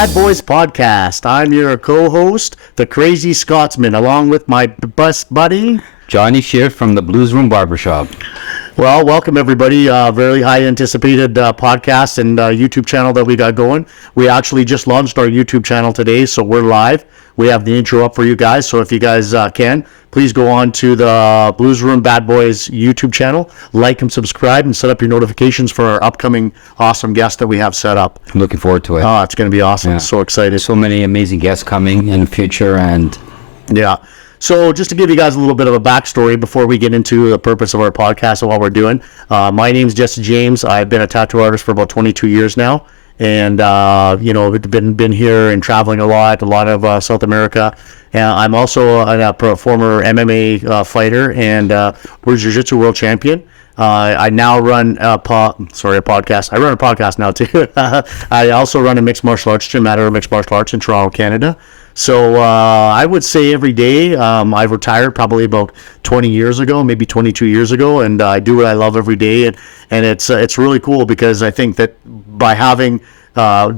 Bad Boyz podcast. I'm your co-host, the crazy Scotsman, along with my best buddy, Johhny Shears from the Bluesroom barbershop. Well, welcome everybody. Very high anticipated podcast and YouTube channel that we got going. We actually just launched our YouTube channel today, so we're live. We have the intro up for you guys, so if you guys can, please go on to the Bluesroom Bad Boyz YouTube channel, like and subscribe, and set up your notifications for our upcoming awesome guests that we have set up. I'm looking forward to it. Oh, it's going to be awesome. Yeah. So excited. So many amazing guests coming in the future, and yeah. So just to give you guys a little bit of a backstory before we get into the purpose of our podcast and what we're doing, my name's Jesse James. I've been a tattoo artist for about 22 years now. And, been here and traveling a lot of South America. And I'm also a former MMA fighter and we're Jiu-Jitsu world champion. I now run a podcast. I run a podcast now too. I also run a mixed martial arts gym, Matter of Mixed Martial Arts in Toronto, Canada. So I would say every day, I retired probably about 20 years ago, maybe 22 years ago, and I do what I love every day, and it's really cool because I think that by having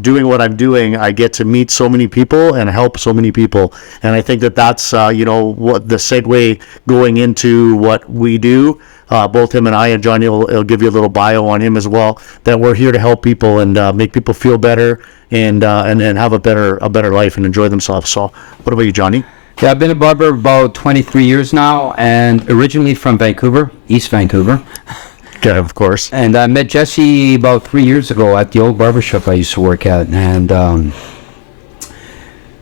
doing what I'm doing, I get to meet so many people and help so many people, and I think that that's what the segue going into what we do. Both him and I, and Johhny will give you a little bio on him as well, that we're here to help people and make people feel better and have a better life and enjoy themselves. So what about you, Johhny? Yeah, I've been a barber about 23 years now, and originally from Vancouver, East Vancouver. Yeah, of course. And I met Jesse about 3 years ago at the old barbershop I used to work at, and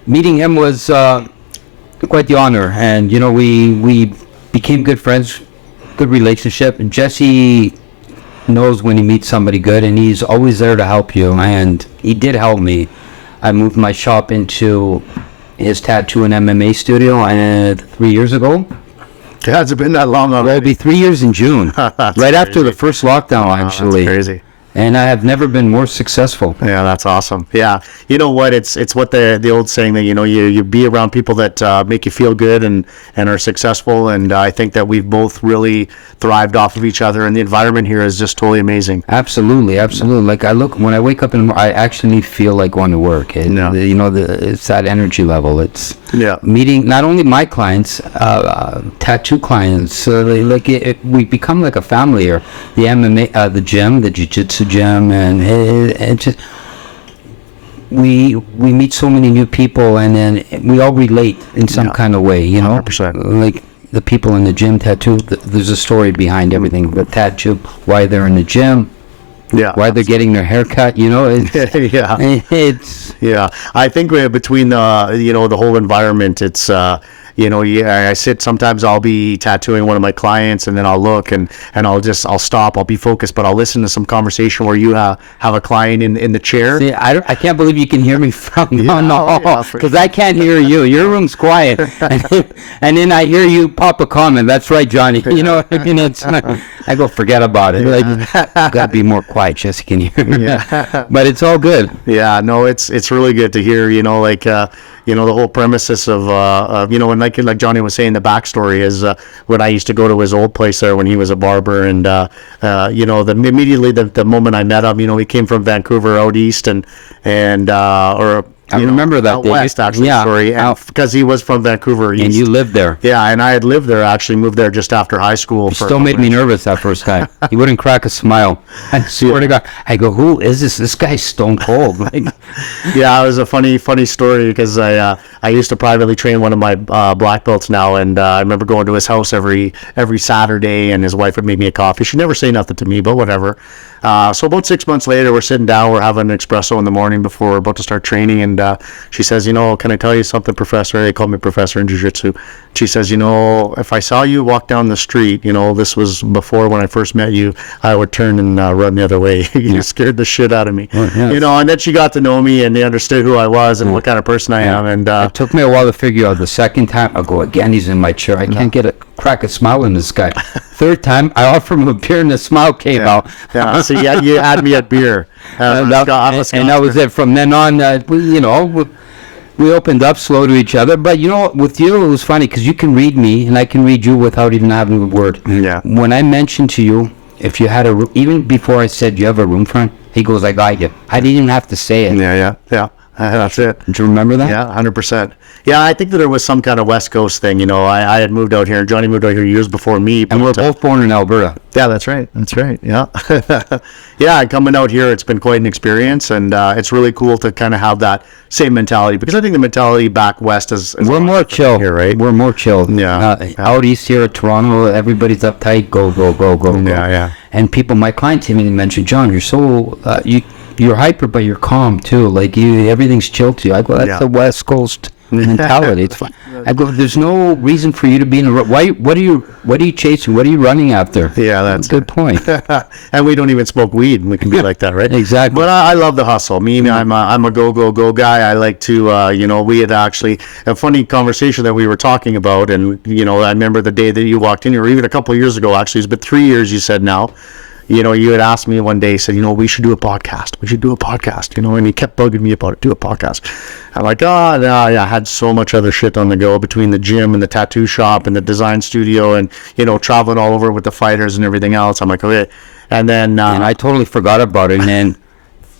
meeting him was quite the honor. And we became good friends, good relationship. And Jesse knows when he meets somebody good, and he's always there to help you. And he did help me. I moved my shop into his tattoo and MMA studio 3 years ago. It hasn't been that long already. It'll be 3 years in June. Right crazy. After the first lockdown, actually. That's crazy. And I have never been more successful. Yeah, that's awesome. Yeah, you know what? It's what the old saying that you be around people that make you feel good and are successful. And I think that we've both really thrived off of each other, and the environment here is just totally amazing. Absolutely. Like when I wake up I actually feel like going to work. It's that energy level. It's meeting not only my clients, tattoo clients. So we become like a family here. The MMA, the gym, the jiu-jitsu gym, and it just we meet so many new people, and then we all relate in some kind of way, 100%. Like the people in the gym tattoo, there's a story behind everything. The tattoo, why they're in the gym, why they're getting their hair cut, I think between the whole environment, it's I sit, sometimes I'll be tattooing one of my clients, and then I'll look and I'll stop, I'll be focused, but I'll listen to some conversation where you have a client in the chair. See, I can't believe you can hear me from because I can't hear you. Your room's quiet, and then I hear you pop a comment. That's right, Johhny. I go, forget about it. Gotta be more quiet, Jesse can hear me. But it's all good. Yeah, no, it's really good to hear. The whole premises of and like Johhny was saying, the backstory is when I used to go to his old place there when he was a barber, and immediately the moment I met him, he came from Vancouver out east, I remember that day. West, actually, because he was from Vancouver East. And you lived there. Yeah, and I had lived there, actually moved there just after high school. He still made me nervous that first time. He wouldn't crack a smile. I swear to God. I go, who is this? This guy's stone cold. Yeah, it was a funny story because I used to privately train one of my black belts now, and I remember going to his house every Saturday, and his wife would make me a coffee. She'd never say nothing to me, but whatever. So about 6 months later, we're sitting down, we're having an espresso in the morning before we're about to start training, and she says, can I tell you something, Professor? They call me Professor in Jiu-Jitsu. She says, if I saw you walk down the street, this was before when I first met you, I would turn and run the other way. You scared the shit out of me. Well, yes. And then she got to know me, and they understood who I was and what kind of person I am. And it took me a while to figure out. The second time, I'll go, again, he's in my chair. I can't get a crack a smile in this guy. Third time, I offered him a beer, and the smile came out. Yeah, so you had me at beer. And that was it. From then on, we opened up slow to each other. But with you, it was funny because you can read me, and I can read you without even having a word. Yeah. When I mentioned to you, if you had even before I said you have a room front, he goes, I got you. I didn't even have to say it. Yeah. That's it. Do you remember that? Yeah, 100%. Yeah, I think that there was some kind of West Coast thing. You know, I had moved out here, and Johhny moved out here years before me. And we're both born in Alberta. Yeah, that's right. That's right. Yeah. Yeah, coming out here, it's been quite an experience, and it's really cool to kind of have that same mentality, because I think the mentality back west is We're more chill here, right? We're more chill. Yeah. Out east here at Toronto, everybody's uptight. Go, go, go, go, go. Yeah. And people, my clients even mentioned, John, you're so you're hyper, but you're calm too. Like everything's chill to you. I go, that's the West Coast mentality. It's fine. I go, there's no reason for you to be in a why. What are you chasing? What are you running after? Yeah, that's a good point. And we don't even smoke weed, and we can be like that, right? Exactly. But I love the hustle. I'm a go guy. I like to, we had actually a funny conversation that we were talking about, and I remember the day that you walked in here, or even a couple of years ago. Actually, it's been 3 years. You said now. You had asked me one day, said, we should do a podcast. We should do a podcast, and you kept bugging me about it, do a podcast. I'm like, oh, no, I had so much other shit on the go between the gym and the tattoo shop and the design studio and, traveling all over with the fighters and everything else. I'm like, okay. And then... and I totally forgot about it. And then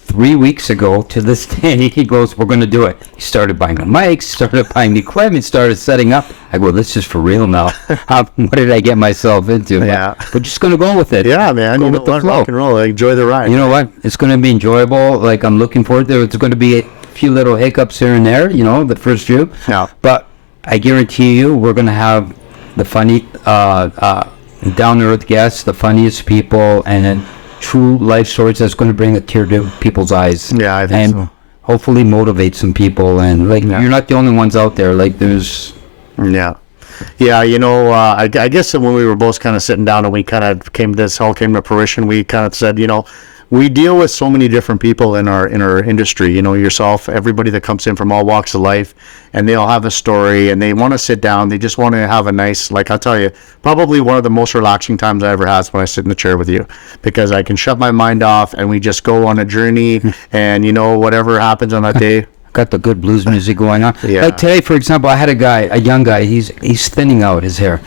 3 weeks ago to this day, he goes, we're going to do it. He started buying the mics, started buying the equipment, started setting up. I go, this is for real now. What did I get myself into? Yeah. We're just going to go with it. Yeah, man. Go with the flow. Rock and roll. Enjoy the ride. You know what? It's going to be enjoyable. Like, I'm looking forward to it. It's going to be a few little hiccups here and there, the first few. Yeah. But I guarantee you, we're going to have the funny, down-to-earth guests, the funniest people, and then true life stories that's going to bring a tear to people's eyes. Yeah, I think so. Hopefully motivate some people. And, you're not the only ones out there. Like, there's... Yeah. Yeah, I guess that when we were both kind of sitting down and we kind of came to fruition, we kind of said, we deal with so many different people in our industry, yourself, everybody that comes in from all walks of life, and they all have a story, and they want to sit down. They just want to have a nice, I'll tell you, probably one of the most relaxing times I ever had is when I sit in the chair with you, because I can shut my mind off and we just go on a journey, and whatever happens on that day. Got the good blues music going on. Yeah. Like today, for example, I had a young guy. He's thinning out his hair,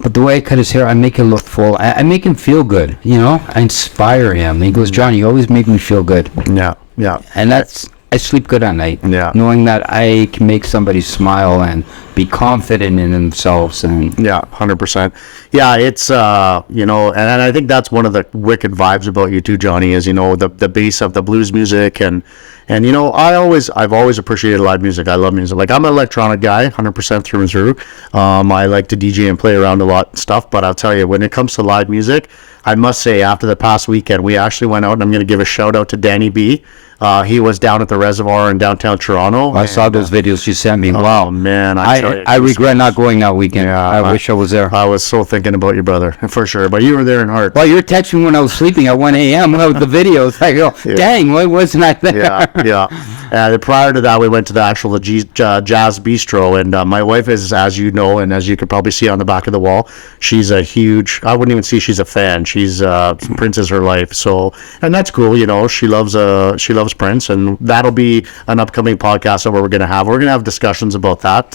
but the way I cut his hair, I make it look full. I make him feel good. I inspire him. He goes, John, you always make me feel good. Yeah. And I sleep good at night. Yeah. Knowing that I can make somebody smile and be confident in themselves. And yeah, 100%. Yeah, it's and I think that's one of the wicked vibes about you too, Johhny, is the bass of the blues music and I've always appreciated live music. I love music. Like, I'm an electronic guy, 100% through and through. I like to DJ and play around a lot and stuff, but I'll tell you, when it comes to live music, I must say, after the past weekend, we actually went out, and I'm going to give a shout out to Danny B. He was down at the Reservoir in downtown Toronto. I saw those videos you sent me. Wow, man. I regret not going that weekend. Yeah, I wish I was there. I was so thinking about your brother, for sure. But you were there in heart. Well, you were texting when I was sleeping at 1 a.m. with the videos. I go, dang, why wasn't I there? Yeah. Prior to that, we went to the actual Jazz Bistro. And my wife is, as you know, and as you could probably see on the back of the wall, she's a huge, I wouldn't even see she's a fan. She's Prince is her life. So, and that's cool. She loves Prince, and that'll be an upcoming podcast that we're going to have discussions about that,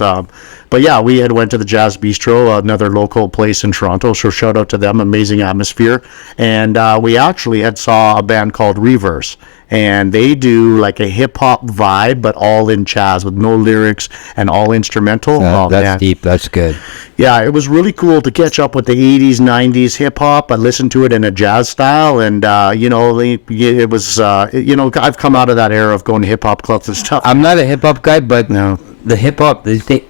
but yeah, we had went to the Jazz Bistro, another local place in Toronto, so shout out to them. Amazing atmosphere. And we actually had saw a band called Reverse, and they do like a hip-hop vibe, but all in jazz with no lyrics and all instrumental. That's man. Deep. That's good. Yeah, it was really cool to catch up with the 80s, 90s hip-hop. I listened to it in a jazz style, and, it was, I've come out of that era of going to hip-hop clubs and stuff. I'm not a hip-hop guy, but no, the hip-hop, the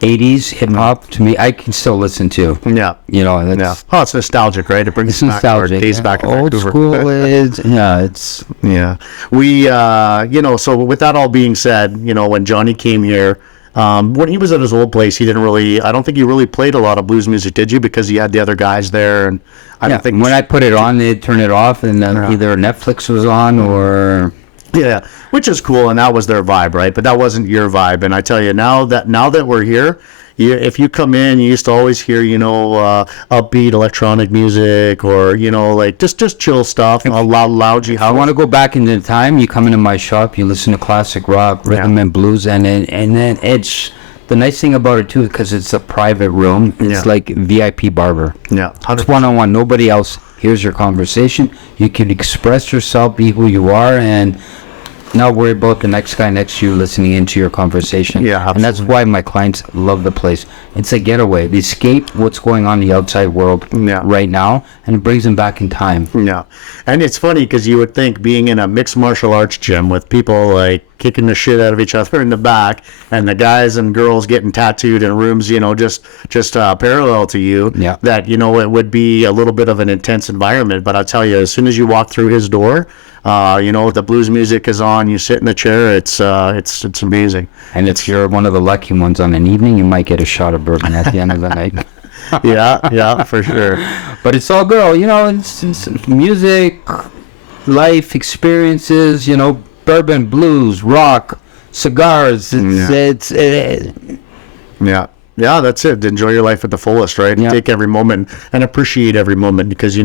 80s hip-hop, to me, I can still listen to. Yeah. That's... Oh, it's nostalgic, right? It brings us back days back in old Vancouver. School is, it's... Yeah. We, so with that all being said, when Johhny came here, when he was at his old place, I don't think he really played a lot of blues music, did you? Because he had the other guys there, and I don't think... When I put it on, they'd turn it off, and then either Netflix was on, or... Yeah, which is cool, and that was their vibe, right? But that wasn't your vibe. And I tell you, now that we're here, if you come in, you used to always hear, upbeat electronic music, or just chill stuff, loungy house. I want to go back into time. You come into my shop, you listen to classic rock, rhythm and blues, and then it's the nice thing about it too, because it's a private room. It's like VIP barber. Yeah, 100%. It's one-on-one. Nobody else hears your conversation. You can express yourself, be who you are, and not worry about the next guy next to you listening into your conversation. Yeah, absolutely. And that's why my clients love the place. It's a getaway. They escape what's going on in the outside world right now, and it brings them back in time. Yeah. And it's funny because you would think being in a mixed martial arts gym with people like kicking the shit out of each other in the back, and the guys and girls getting tattooed in rooms, just parallel to you, that, it would be a little bit of an intense environment. But I'll tell you, as soon as you walk through his door, the blues music is on, you sit in the chair, it's amazing. And if you're one of the lucky ones on an evening, you might get a shot of bourbon at the end of the night. yeah, for sure. But it's all good, it's music, life experiences, bourbon, blues, rock, cigars. Yeah, that's it. Enjoy your life at the fullest, right? Yeah. Take every moment and appreciate every moment, because,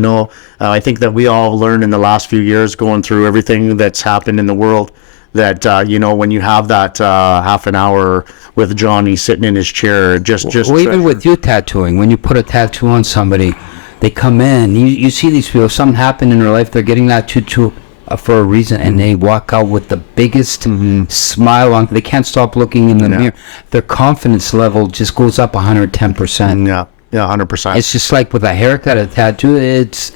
I think that we all learned in the last few years going through everything that's happened in the world that, when you have that half an hour with Johhny sitting in his chair, even with you tattooing, when you put a tattoo on somebody, they come in, you see these people, something happened in their life, they're getting that tattoo for a reason, and they walk out with the biggest smile on. They can't stop looking in the mirror. Their confidence level just goes up 110%. Yeah, 100%. It's just like with a haircut, a tattoo. It's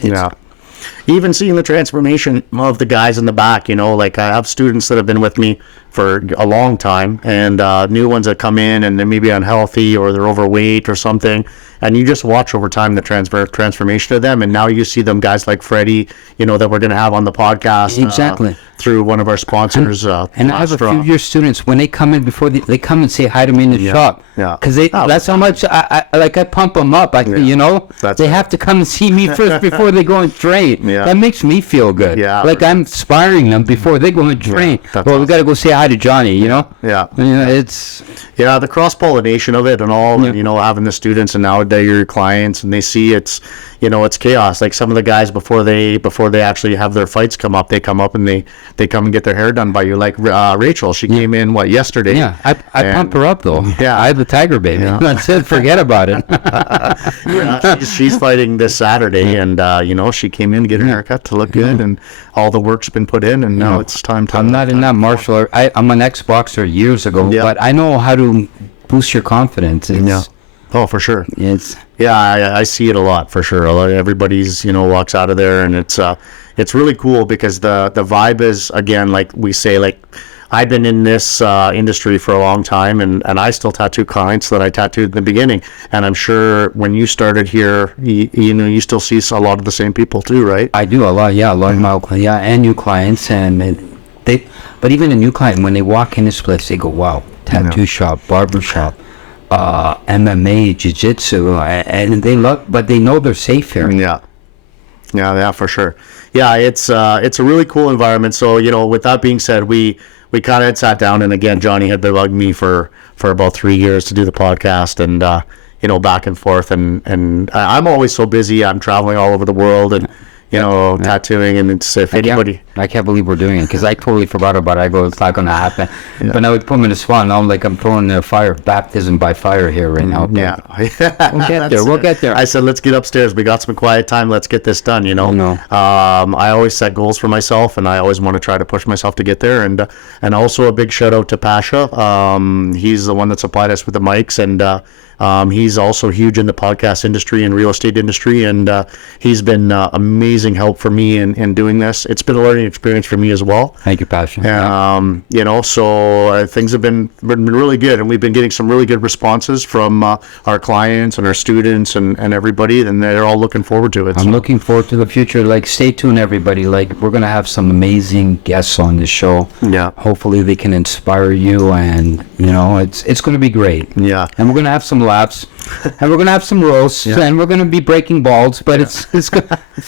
Even seeing the transformation of the guys in the back, like I have students that have been with me for a long time, and new ones that come in and they're maybe unhealthy or they're overweight or something, and you just watch over time the transformation of them, and now you see them guys like Freddie, that we're going to have on the podcast. Exactly. Through one of our sponsors. And I have a few of your students, when they come in, before they come and say hi to me in the shop. Yeah. Because that's how much I pump them up. They have to come and see me first before they go and train. Yeah. That makes me feel good. Yeah. Like I'm inspiring them before they go and train. Yeah, we got to go say hi to Johhny, Yeah. It's... Yeah, the cross-pollination of it and all, having the students, and now they're your clients, and they see it's chaos. Like some of the guys before they actually have their fights come up, they come up and they come and get their hair done by you. Like Rachel, she came in yesterday. Yeah, I pump her up though. Yeah, I have the tiger baby. Yeah. That's it. Forget about it. She's fighting this Saturday, and she came in to get her haircut to look good, and all the work's been put in, and now it's time to. I'm not in that martial art. I'm an ex-boxer years ago, but I know how to boost your confidence. Oh, for sure. I see it a lot, for sure. Everybody's walks out of there, and it's really cool because the vibe is, again, like we say, like I've been in this industry for a long time, and I still tattoo clients that I tattooed in the beginning, and I'm sure when you started here, you still see a lot of the same people too, right? I do a lot of my old clients, and new clients, and but even a new client, when they walk in this place, they go, wow, tattoo shop, barber shop, MMA, jiu-jitsu, and they love, but they know they're safe here. Yeah, for sure. Yeah, it's a really cool environment. So, with that being said, we kind of had sat down, and again, Johhny had been bugging me for about 3 years to do the podcast, and back and forth, and I'm always so busy. I'm traveling all over the world, and tattooing, and it's I can't believe we're doing it, because I totally forgot about it. I go, it's not going to happen. But now we put me in a spot, and I'm throwing a baptism by fire here right now. We'll get there. I said, let's get upstairs. We got some quiet time. Let's get this done, I always set goals for myself, and I always want to try to push myself to get there. And also a big shout out to Pasha. He's the one that supplied us with the mics, and he's also huge in the podcast industry and real estate industry, and he's been amazing help for me in doing this. It's been a learning experience for me as well. Thank you, Passion. So things have been really good, and we've been getting some really good responses from our clients and our students and everybody, and they're all looking forward to it. I'm looking forward to the future. Like, stay tuned, everybody. Like, we're going to have some amazing guests on this show. Yeah. Hopefully they can inspire you, and, it's going to be great. Yeah. And we're going to have some laughs, and we're going to have some roasts, and we're going to be breaking balls, but it's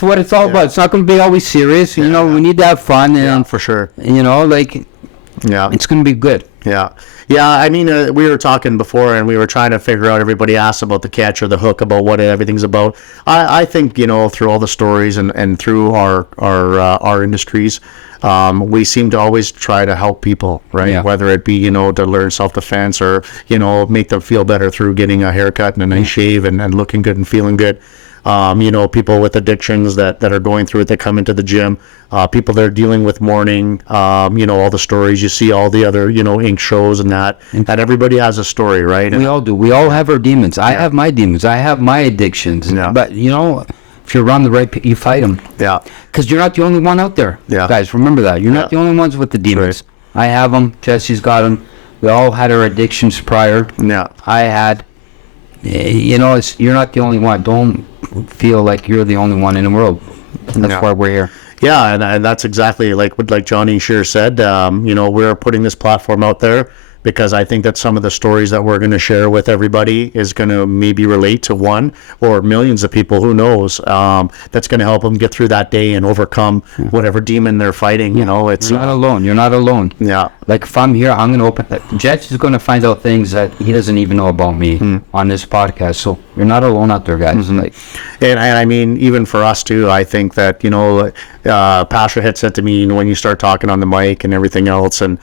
what it's all about. It's not going to be always serious. We need to have fun, and for sure. It's going to be good. Yeah. I mean, we were talking before, and we were trying to figure out. Everybody asks about the catch or the hook, about what everything's about. I think through all the stories and through our industries, we seem to always try to help people, right? Yeah. Whether it be to learn self-defense, or make them feel better through getting a haircut and a nice shave and looking good and feeling good. People with addictions that are going through it, that come into the gym, people that are dealing with mourning, all the stories. You see all the other, ink shows and that everybody has a story, right? We all do. We all have our demons. I have my demons. I have my addictions. Yeah. But, if you're around the right people, you fight them. Yeah. Because you're not the only one out there. Yeah. Guys, remember that. You're not the only ones with the demons. Right. I have them. Jesse's got them. We all had our addictions prior. Yeah. I had. You're not the only one. Don't feel like you're the only one in the world. And that's why we're here. Yeah, and that's exactly like Johhny Shears said. We're putting this platform out there because I think that some of the stories that we're going to share with everybody is going to maybe relate to one or millions of people, who knows, that's going to help them get through that day and overcome whatever demon they're fighting. It's You're not alone. You're not alone. Yeah. Like, if I'm here, I'm going to open... Jets is going to find out things that he doesn't even know about me on this podcast. So you're not alone out there, guys. And I mean, even for us too, I think that, Pasha had said to me, when you start talking on the mic and everything else, and,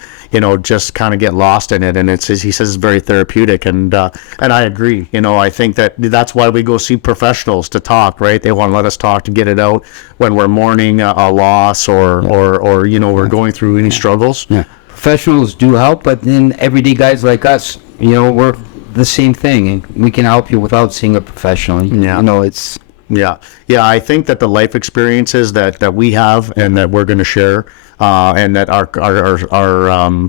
just kind of get lost in it. And he says it's very therapeutic. And I agree. I think that's why we go see professionals to talk, right? They want to let us talk, to get it out when we're mourning a loss or we're going through any struggles. Yeah. Professionals do help, but then everyday guys like us, we're the same thing, and we can help you without seeing a professional. It's... Yeah. I think that the life experiences that we have and that we're going to share, and that our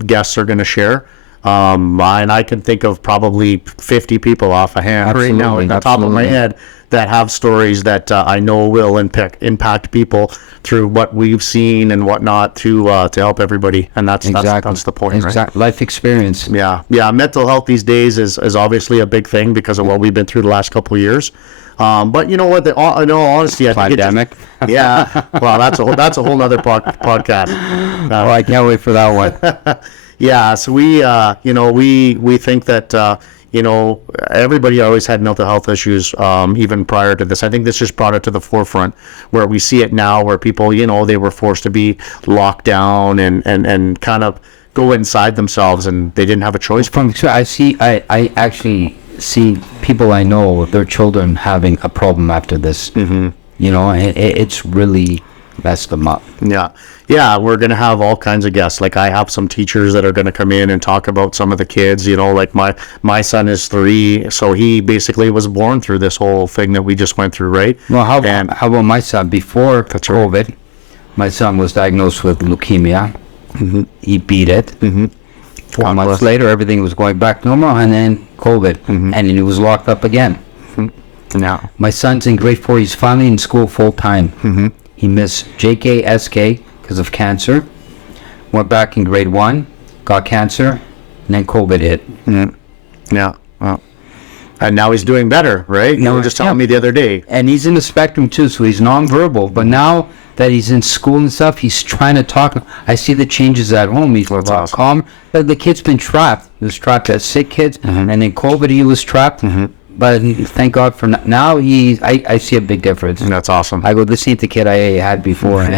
guests are going to share, and I can think of probably 50 people off a hand right now at the top of my head that have stories that I know will impact people through what we've seen and whatnot to help everybody, and that's the point, right? Life experience. Yeah. Mental health these days is obviously a big thing because of what we've been through the last couple of years. But you know what? In all honesty, I think pandemic. Well, that's a whole nother podcast. I can't wait for that one. Yeah. So we think that everybody always had mental health issues, even prior to this. I think this just brought it to the forefront, where we see it now, where people, they were forced to be locked down and kind of go inside themselves, and they didn't have a choice. I actually see people I know with their children having a problem after this. It's really messed them up. We're going to have all kinds of guests. Like, I have some teachers that are going to come in and talk about some of the kids. Like my son is 3, so he basically was born through this whole thing that we just went through, right? Well, how about my son? Before COVID, my son was diagnosed with leukemia. He beat it. 4 months later, everything was going back normal, and then COVID, and he was locked up again. Now, my son's in grade 4. He's finally in school full time. He missed JK, SK because of cancer. Went back in grade 1, got cancer, and then COVID hit. Yeah. Well, and now he's doing better, right? You were just telling me the other day. And he's in the spectrum too, so he's nonverbal. But now that he's in school and stuff, he's trying to talk. I see the changes at home. He's a lot calmer. The kid's been trapped. He was trapped as sick kids, and then COVID, he was trapped. But thank God for now. I see a big difference. And that's awesome. I go, this ain't the kid I had before.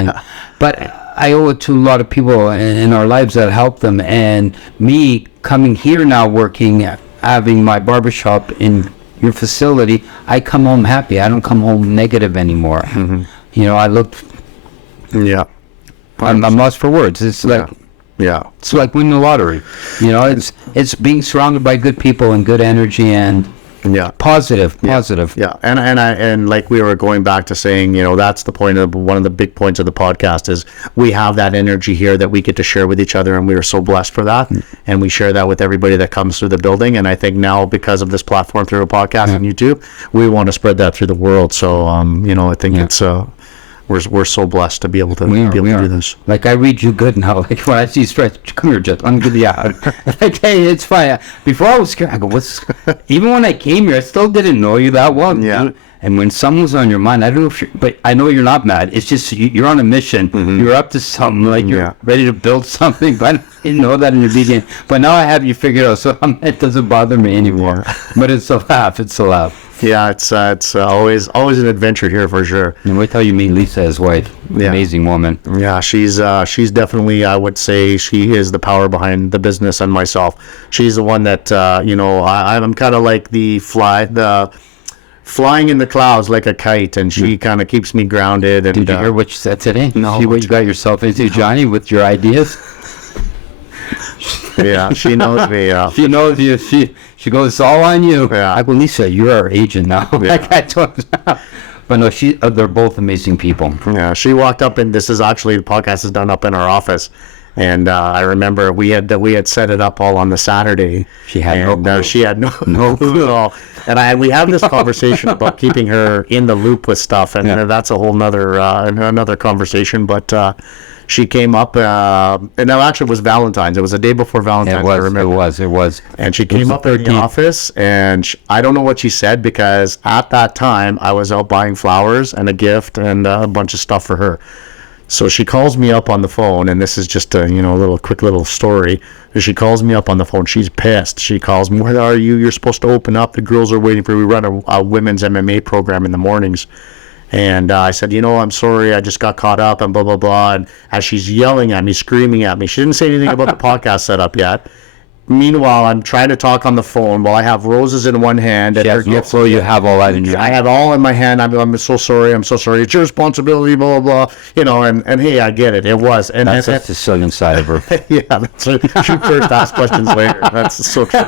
But I owe it to a lot of people in our lives that helped them. And me coming here now, working, having my barbershop in your facility, I come home happy. I don't come home negative anymore. I looked... Yeah. I'm lost for words. It's like... Yeah. It's like winning the lottery. It's being surrounded by good people and good energy and... positive. And like we were going back to saying, that's the point of one of the big points of the podcast is we have that energy here that we get to share with each other, and we are so blessed for that. And we share that with everybody that comes through the building. And I think now, because of this platform through a podcast and YouTube, we want to spread that through the world. So I think it's we're so blessed to be able to do this. Like, I read you good now. Like, when I see stretch, come here, Jet. I'm good. Yeah. Like, hey, it's fine. Before I was scared. I go, what's? Even when I came here, I still didn't know you that well. Yeah. And when someone's on your mind, I don't know if but I know you're not mad. It's just you're on a mission. You're up to something. Like, you're ready to build something. But I didn't know that in the beginning. But now I have you figured out, so it doesn't bother me anymore. But it's a laugh. It's a laugh. Yeah, it's always an adventure here for sure. And wait till you meet Lisa, his wife. Amazing woman. Yeah, she's definitely, I would say, she is the power behind the business and myself. She's the one that I'm kind of like the flying in the clouds like a kite, and she kind of keeps me grounded. And Did you hear what she said today? No. See what you got yourself into, Johhny, with your ideas? yeah, she knows me. She knows you. She goes, it's all on you. Yeah. I go, Lisa, you're our agent now. Like I told her. But no, they're both amazing people. Yeah, she walked up, and this is actually, the podcast is done up in our office. And I remember we had set it up all on the Saturday. She had no clue. She had no clue at all. And we have this conversation about keeping her in the loop with stuff, and that's a whole nother another conversation. But she came up, and no, actually it was Valentine's. It was the day before Valentine's. I remember. It was. And she came up in the office, and I don't know what she said, because at that time I was out buying flowers and a gift and a bunch of stuff for her. So she calls me up on the phone, and this is just a quick little story. She calls me up on the phone. She's pissed. She calls me, "Where are you? You're supposed to open up. The girls are waiting for you. We run a women's MMA program in the mornings." And I said, "I'm sorry. I just got caught up and blah, blah, blah." And as she's yelling at me, screaming at me, she didn't say anything about the podcast setup yet. Meanwhile, I'm trying to talk on the phone while I have roses in one hand. And her gifts. So you have all that in your hand. I have all in my hand. I'm so sorry. I'm so sorry. It's your responsibility, blah, blah, blah. And hey, I get it. It was. And that's the Sicilian side of her. Yeah, that's right. Shoot first, ask questions later. That's so true.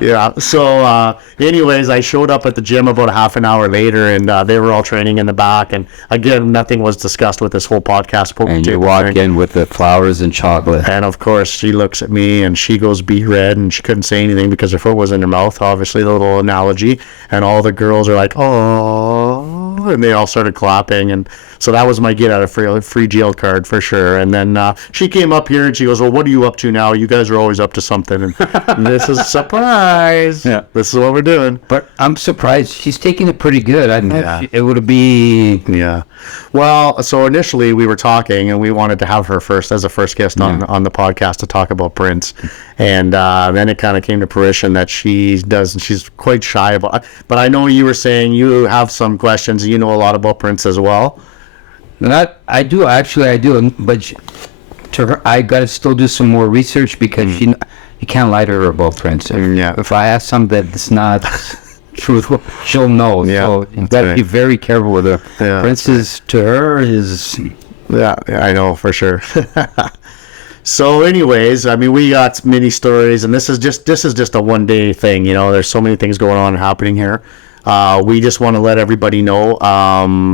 Yeah. So, anyways, I showed up at the gym about a half an hour later, and they were all training in the back. And again, nothing was discussed with this whole podcast. And you walk in with the flowers and chocolate. And of course, she looks at me and she goes beet red, and she couldn't say anything because her foot was in her mouth, obviously, the little analogy. And all the girls are like, "Oh," and they all started clapping. And so that was my get out of free jail card for sure. And then she came up here and she goes, "Well, what are you up to now? You guys are always up to something." And this is a surprise. Yeah, this is what we're doing. But I'm surprised she's taking it pretty good. It would be. Yeah. Well, so initially we were talking, and we wanted to have her as a first guest on the podcast to talk about Prince. And then it kind of came to fruition that she's quite shy about. But I know you were saying you have some questions. You know a lot about Prince as well. I do. But to her, I got to still do some more research, because you can't lie to her about Prince. If I ask something that's not truthful, she'll know. Yeah, so you got to be very careful with her. Yeah. Prince is. Yeah, I know for sure. So anyways, I mean, we got many stories, and this is just a one-day thing. There's so many things going on and happening here. We just want to let everybody know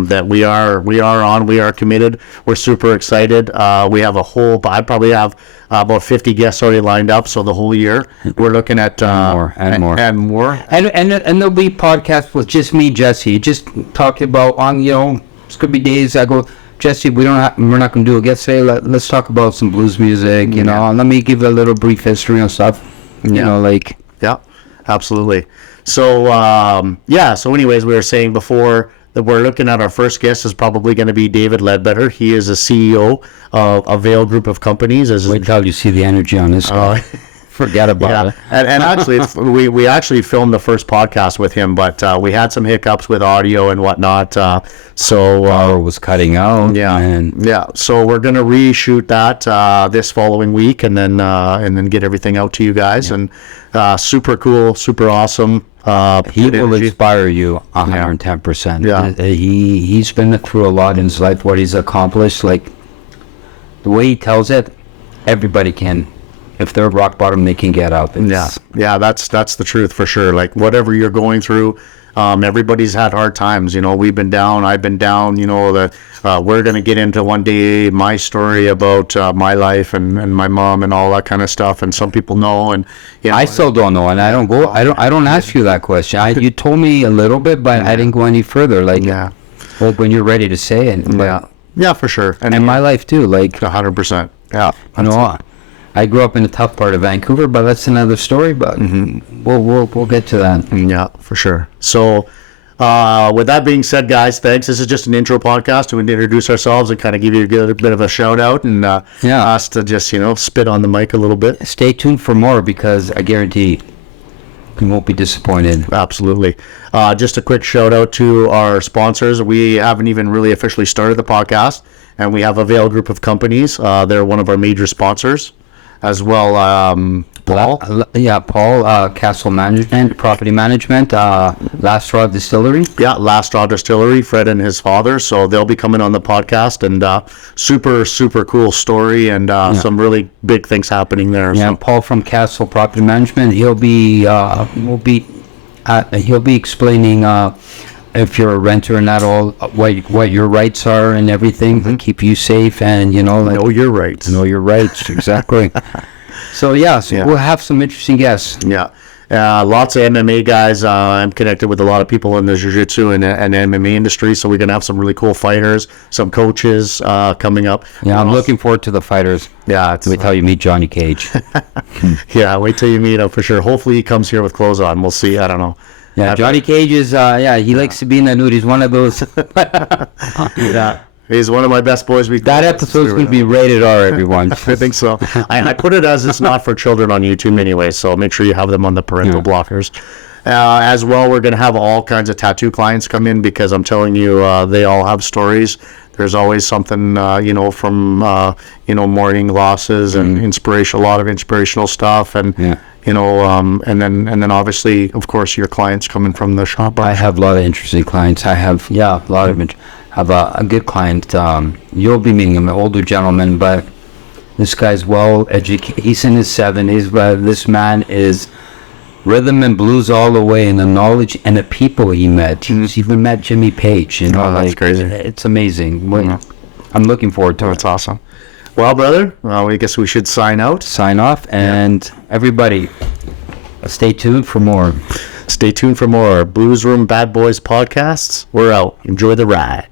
that we are committed. We're super excited. We have I probably have about 50 guests already lined up. So the whole year we're looking at more. And there'll be podcasts with just me, Jesse, just talking about it's could be days I go, "Jesse, we're not going to do a guest today. Let's talk about some blues music, and let me give a little brief history on stuff, Yeah, absolutely. So, so anyways, we were saying before that we're looking at our first guest is probably going to be David Ledbetter. He is a CEO of a Vail Group of Companies. Wait till you see the energy on this guy. Forget about it. And actually, we actually filmed the first podcast with him, but we had some hiccups with audio and whatnot. So power was cutting out. So we're gonna reshoot that this following week, and then get everything out to you guys. And super cool, super awesome. He will inspire you 110%. Yeah. He's been through a lot in his life. What he's accomplished, like the way he tells it, everybody can. If they're rock bottom, they can get out. Yeah, that's the truth for sure. Like whatever you're going through, everybody's had hard times. We've been down, I've been down. We're gonna get into one day my story about my life and my mom and all that kind of stuff. And some people know, and I still don't know, and I don't ask you that question. You told me a little bit, but I didn't go any further. Well, when you're ready to say it. Yeah, for sure. And my life too, 100%. Yeah, I grew up in a tough part of Vancouver, but that's another story. But we'll get to that. Yeah, for sure. So, with that being said, guys, thanks. This is just an intro podcast to introduce ourselves and kind of give you a bit of a shout out, and us to just spit on the mic a little bit. Stay tuned for more, because I guarantee you won't be disappointed. Absolutely. Just a quick shout out to our sponsors. We haven't even really officially started the podcast, and we have a Vail Group of Companies. They're one of our major sponsors. As well, Paul? Paul, Castle Management, Property Management, Last Straw Distillery. Yeah, Last Straw Distillery, Fred and his father. So they'll be coming on the podcast, and super cool story, and some really big things happening there. Yeah, So. Paul from Castle Property Management. He'll be explaining if you're a renter and that all what your rights are and everything to keep you safe, and Know your rights. know your rights exactly. So we'll have some interesting guests. Yeah. Lots of MMA guys. I'm connected with a lot of people in the jiu-jitsu and MMA industry, so we're going to have some really cool fighters, some coaches coming up. Yeah, I'm looking forward to the fighters. Yeah, it's, Wait till you meet Johhny Cage. yeah, wait till you meet him for sure. Hopefully he comes here with clothes on. We'll see. I don't know. Yeah, Johhny Cage is, he likes to be in the nude. He's one of those. Yeah. He's one of my best boys. That episode's going to be rated R, everyone. I think so. I put it as it's not for children on YouTube anyway, so make sure you have them on the parental blockers. As well, we're going to have all kinds of tattoo clients come in, because I'm telling you, they all have stories. There's always something, from, mourning losses and a lot of inspirational stuff. And, and then obviously, of course, your clients coming from the shop. I have a lot of interesting clients. I have, a lot of have a good client. You'll be meeting him, an older gentleman, but this guy's well educated. He's in his 70s, but this man is rhythm and blues all the way, and the knowledge and the people he met. He's even met Jimmy Page. That's crazy. It's amazing. I'm looking forward to it. That's awesome. Well, brother, I guess we should sign out. Sign off, and everybody, stay tuned for more. Stay tuned for more Bluesroom Bad Boys podcasts. We're out. Enjoy the ride.